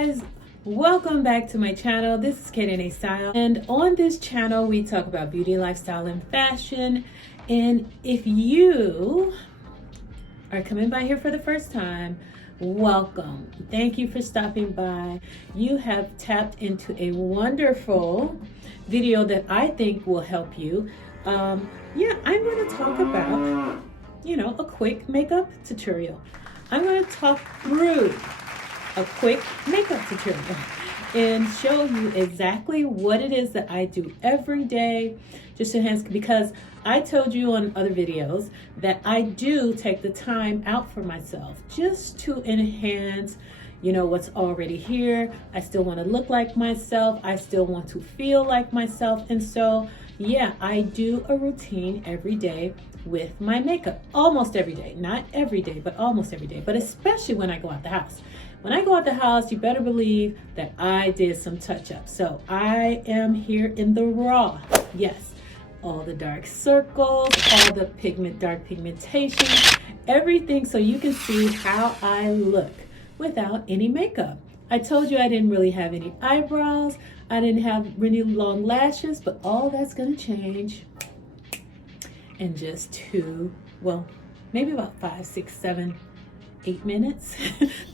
guys, welcome back to my channel. This is Kate Style, and on this channel we talk about beauty, lifestyle, and fashion. And if you are coming by here for the first time, welcome. Thank you for stopping by. You have tapped into a wonderful video that I think will help you. I'm going to talk about, a quick makeup tutorial. I'm going to talk through a quick makeup tutorial and show you exactly what it is that I do every day just to enhance, because I told you on other videos that I do take the time out for myself just to enhance, what's already here. I still want to look like myself. I still want to feel like myself. And so, yeah, I do a routine every day with my makeup, almost every day, not every day, but almost every day, but especially when I go out the house. When I go out the house, you better believe that I did some touch-up. So I am here in the raw. Yes, all the dark circles, all the dark pigmentation, everything, so you can see how I look without any makeup. I told you I didn't really have any eyebrows. I didn't have really long lashes, but all that's gonna change in just maybe about 5, 6, 7, 8 minutes.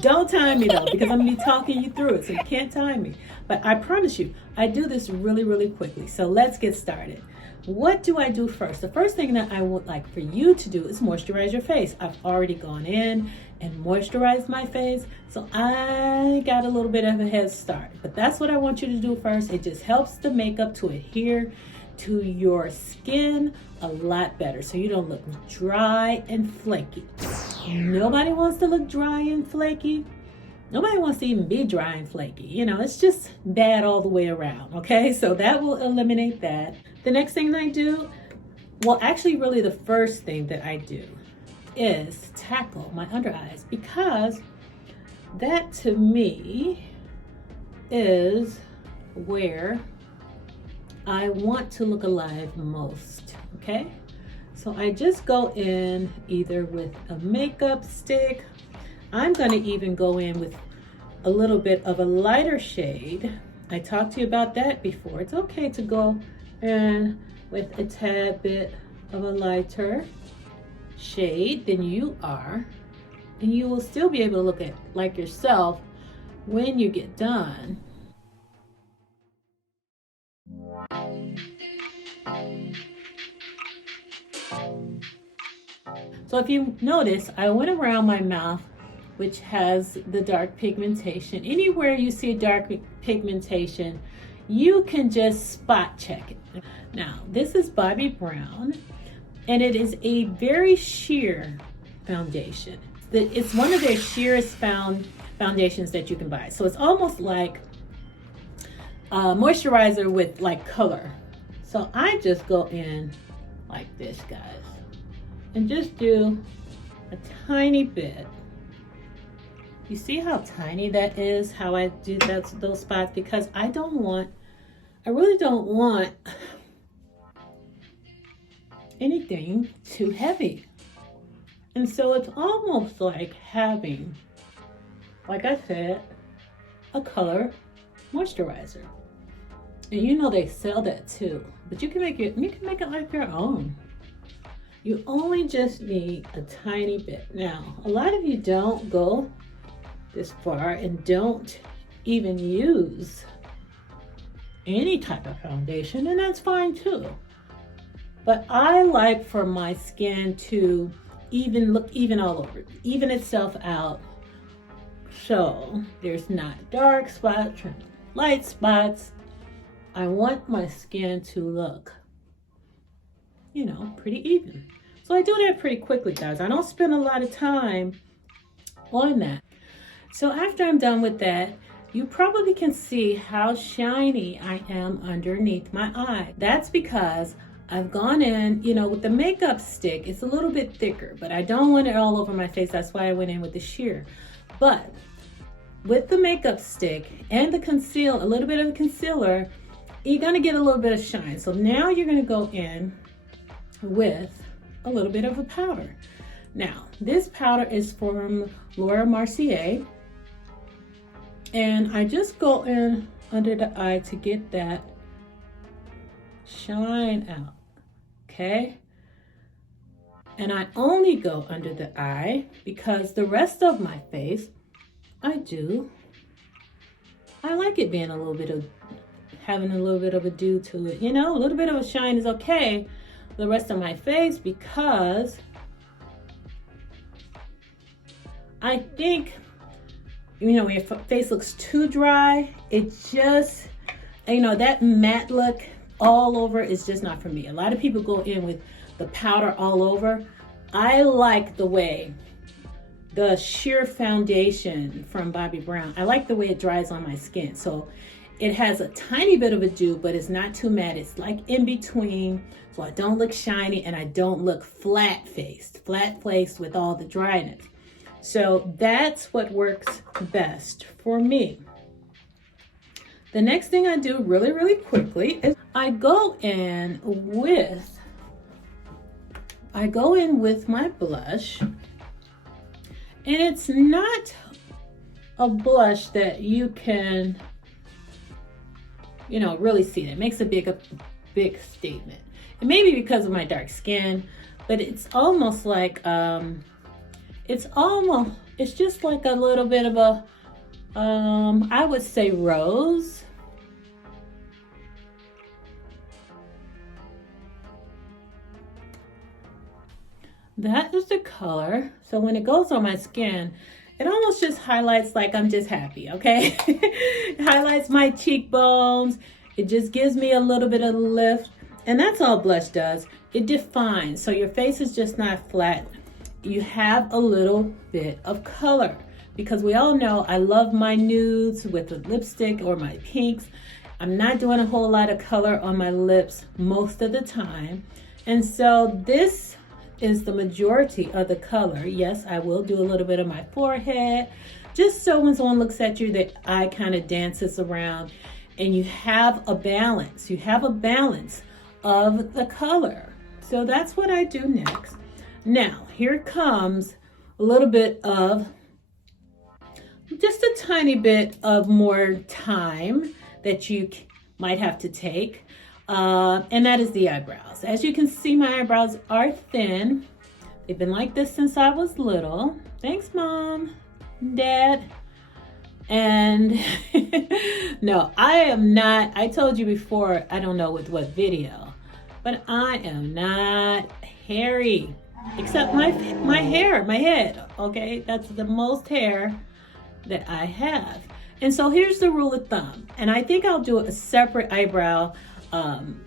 Don't time me though, because I'm gonna be talking you through it, so you can't time me. But I promise you, I do this really, really quickly. So let's get started. What do I do first? The first thing that I would like for you to do is moisturize your face. I've already gone in and moisturized my face, so I got a little bit of a head start. But that's what I want you to do first. It just helps the makeup to adhere to your skin a lot better, so you don't look dry and flaky. Nobody wants to look dry and flaky. Nobody wants to even be dry and flaky. It's just bad all the way around, okay? So that will eliminate that. The next thing I do, really the first thing that I do is tackle my under eyes, because that to me is where I want to look alive most, okay? So I just go in either with a makeup stick. I'm gonna even go in with a little bit of a lighter shade. I talked to you about that before. It's okay to go in with a tad bit of a lighter shade than you are, and you will still be able to look like yourself when you get done. So if you notice, I went around my mouth, which has the dark pigmentation. Anywhere you see dark pigmentation, you can just spot check it. Now, this is Bobbi Brown, and it is a very sheer foundation. It's one of their sheerest foundations that you can buy. So it's almost like a moisturizer with like color. So I just go in like this, guys, and just do a tiny bit. You see how tiny that is, how I do those spots, because I really don't want anything too heavy. And so it's almost like having, like I said, a color moisturizer. And they sell that too, but you can make it like your own. You only just need a tiny bit. Now, a lot of you don't go this far and don't even use any type of foundation, and that's fine too. But I like for my skin to look even all over, even itself out, so there's not dark spots or light spots. I want my skin to look, pretty even. So I do that pretty quickly, guys. I don't spend a lot of time on that. So after I'm done with that, you probably can see how shiny I am underneath my eye. That's because I've gone in, with the makeup stick. It's a little bit thicker, but I don't want it all over my face. That's why I went in with the sheer. But with the makeup stick and a little bit of concealer, you're gonna get a little bit of shine. So now you're gonna go in with a little bit of a powder. Now, this powder is from Laura Mercier, And I just go in under the eye to get that shine out, okay? And I only go under the eye because the rest of my face, I like it being having a little bit of a dew to it. You know, a little bit of a shine is okay. The rest of my face, because I think, you know, when your face looks too dry, it just, you know, that matte look all over is just not for me. A lot of people go in with the powder all over. I like the way the sheer foundation from Bobbi Brown, I like the way it dries on my skin. So it has a tiny bit of a dew, but it's not too matte. It's like in between, so I don't look shiny and I don't look flat-faced with all the dryness. So that's what works best for me. The next thing I do really, really quickly is I go in with my blush. And it's not a blush that you can, you know, really see. It makes a big statement. It may be because of my dark skin, but it's almost like, it's just like a little bit of a, I would say rose. That is the color. So when it goes on my skin, it almost just highlights like I'm just happy, okay? It highlights my cheekbones. It just gives me a little bit of lift. And that's all blush does. It defines. So your face is just not flat. You have a little bit of color. Because we all know I love my nudes with the lipstick or my pinks. I'm not doing a whole lot of color on my lips most of the time. And so this is the majority of the color. Yes, I will do a little bit of my forehead, just so when someone looks at you, the eye kind of dances around and you have a balance. You have a balance of the color. So that's what I do next. Now, here comes a little bit of, just a tiny bit of more time that you might have to take. And that is the eyebrows. As you can see, my eyebrows are thin. They've been like this since I was little. Thanks, Mom, Dad. And no, I am not, I told you before, I don't know with what video, but I am not hairy, except my hair, my head, okay? That's the most hair that I have. And so here's the rule of thumb. And I think I'll do a separate eyebrow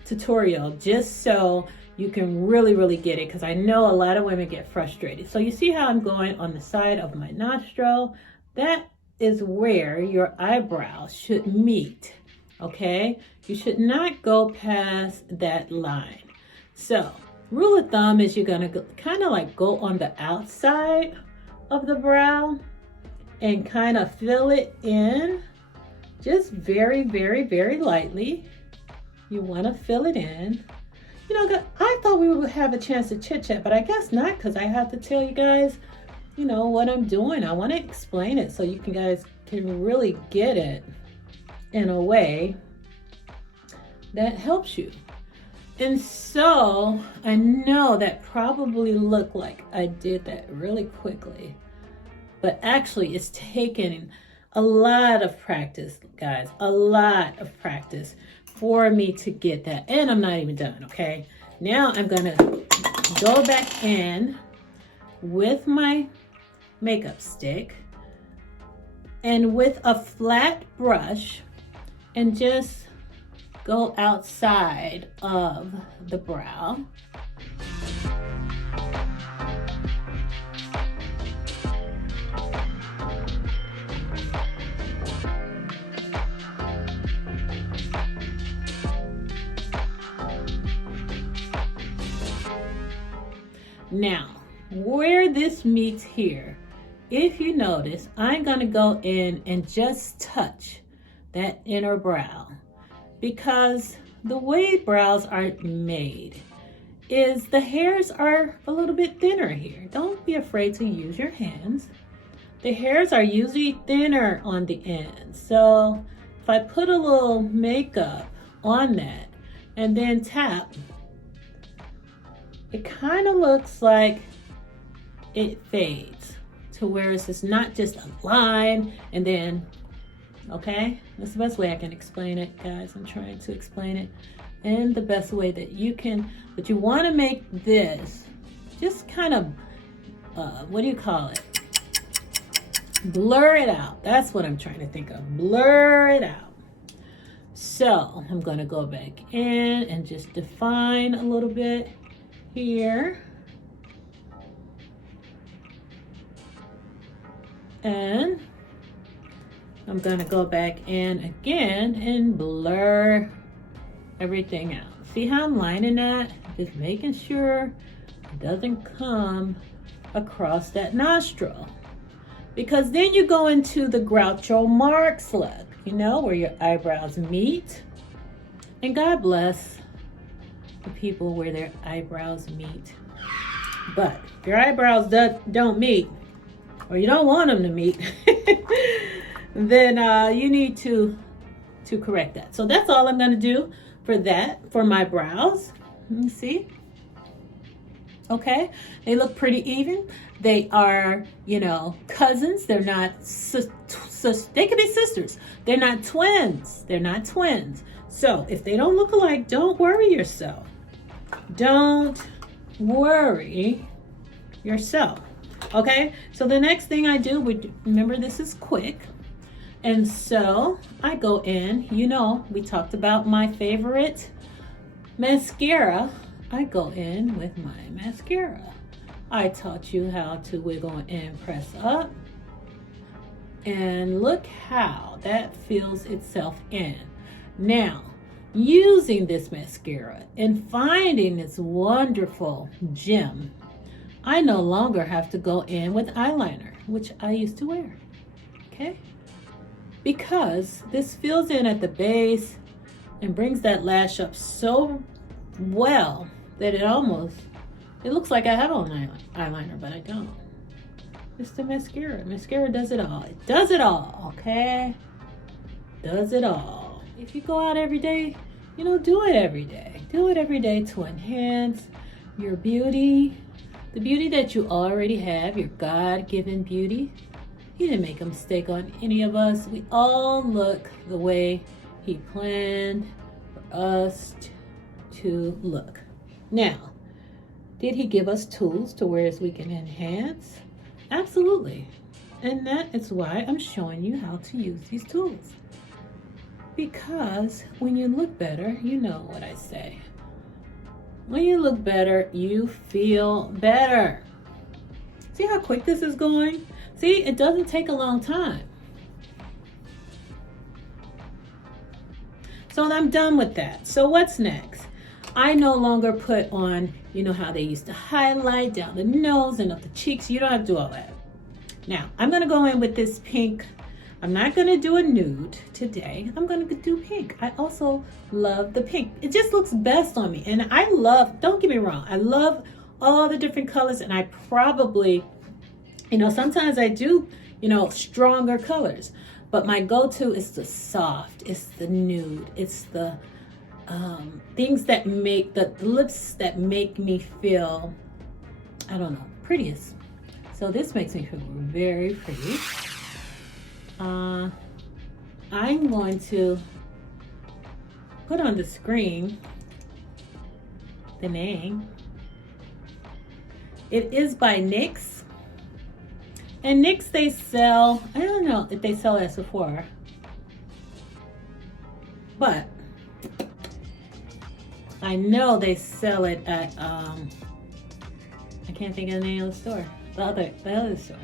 tutorial just so you can really get it, because I know a lot of women get frustrated. So you see how I'm going on the side of my nostril? That is where your eyebrow should meet, okay? You should not go past that line. So rule of thumb is you're gonna kind of like go on the outside of the brow and kind of fill it in just very lightly. You want to fill it in. You know, I thought we would have a chance to chit chat, but I guess not, because I have to tell you guys, you know, what I'm doing. I want to explain it so you guys can really get it in a way that helps you. And so I know that probably looked like I did that really quickly, but actually it's taken a lot of practice, guys, a lot of practice for me to get that. And I'm not even done, okay? Now I'm gonna go back in with my makeup stick and with a flat brush and just go outside of the brow. Now, where this meets here, if you notice, I'm gonna go in and just touch that inner brow, because the way brows are made is the hairs are a little bit thinner here. Don't be afraid to use your hands. the hairs are usually thinner on the end. So if I put a little makeup on that and then tap, it kind of looks like it fades to where it's just not just a line and then, okay? That's the best way I can explain it, guys. I'm trying to explain it in the best way that you can, but you want to make this just kind of, what do you call it? Blur it out. That's what I'm trying to think of. Blur it out. So I'm going to go back in and just define a little bit here. And I'm going to go back in again and blur everything out. See how I'm lining that? Just making sure it doesn't come across that nostril. Because then you go into the Groucho Marx look, you know, where your eyebrows meet. And God bless the people where their eyebrows meet. But if your eyebrows don't meet, or you don't want them to meet, then you need to correct that. So that's all I'm going to do for that, for my brows. Let me see. Okay, they look pretty even. They are, you know, cousins. They're not, they could be sisters. They're not twins. They're not twins. So if they don't look alike, don't worry yourself. Don't worry yourself. Okay, so the next thing I do, remember this is quick. And so I go in, you know, we talked about my favorite mascara. I go in with my mascara. I taught you how to wiggle and press up. And look how that fills itself in. Now, using this mascara and finding this wonderful gem, I no longer have to go in with eyeliner, which I used to wear, okay? Because this fills in at the base and brings that lash up so well that it looks like I have on eyeliner, but I don't. It's the mascara. Mascara does it all. It does it all, okay? Does it all. If you go out every day, you know, do it every day. Do it every day to enhance your beauty. The beauty that you already have, your God-given beauty. He didn't make a mistake on any of us. We all look the way he planned for us to look. Now, did he give us tools to where we can enhance? Absolutely. And that is why I'm showing you how to use these tools. Because when you look better, you know what I say. When you look better, you feel better. See how quick this is going? See, it doesn't take a long time. So I'm done with that. So what's next? I no longer put on, you know how they used to highlight down the nose and up the cheeks. You don't have to do all that. Now, I'm going to go in with this pink. I'm not going to do a nude today. I'm going to do pink. I also love the pink. It just looks best on me. And I love, don't get me wrong, I love all the different colors. And I probably, you know, sometimes I do, you know, stronger colors. But my go-to is the soft. It's the nude. It's the things that make, the lips that make me feel, I don't know, prettiest. So this makes me feel very pretty. I'm going to put on the screen the name. It is by NYX. And NYX, they sell, I don't know if they sell at Sephora, but I know they sell it at, I can't think of the name of the store, the other store.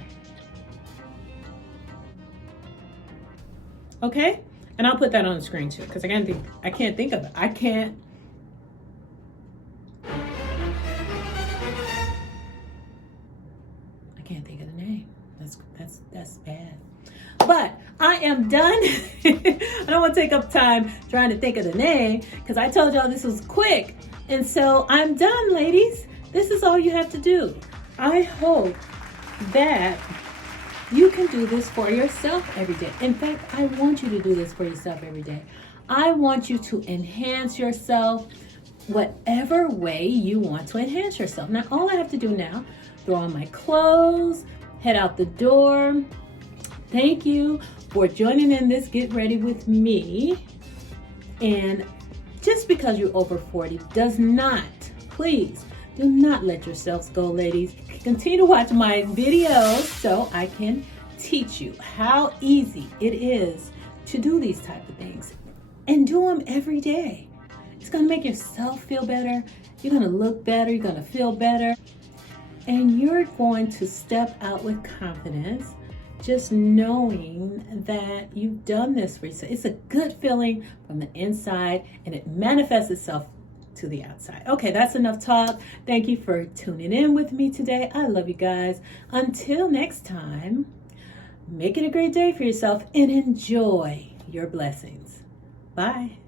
Okay, and I'll put that on the screen too, because I can't think of it. I can't think of the name. That's bad. But I am done. I don't want to take up time trying to think of the name, because I told y'all this was quick. And so I'm done, ladies. This is all you have to do. I hope that You can do this for yourself every day. In fact, I want you to do this for yourself every day. I want you to enhance yourself whatever way you want to enhance yourself. Now, all I have to do now, throw on my clothes, head out the door. Thank you for joining in this Get Ready with me. And just because you're over 40 does not, please, do not let yourselves go, ladies. Continue to watch my videos so I can teach you how easy it is to do these type of things. And do them every day. It's going to make yourself feel better. You're going to look better. You're going to feel better. And you're going to step out with confidence, just knowing that you've done this for yourself. It's a good feeling from the inside, and it manifests itself to the outside. Okay, that's enough talk. Thank you for tuning in with me today. I love you guys. Until next time, make it a great day for yourself and enjoy your blessings. Bye.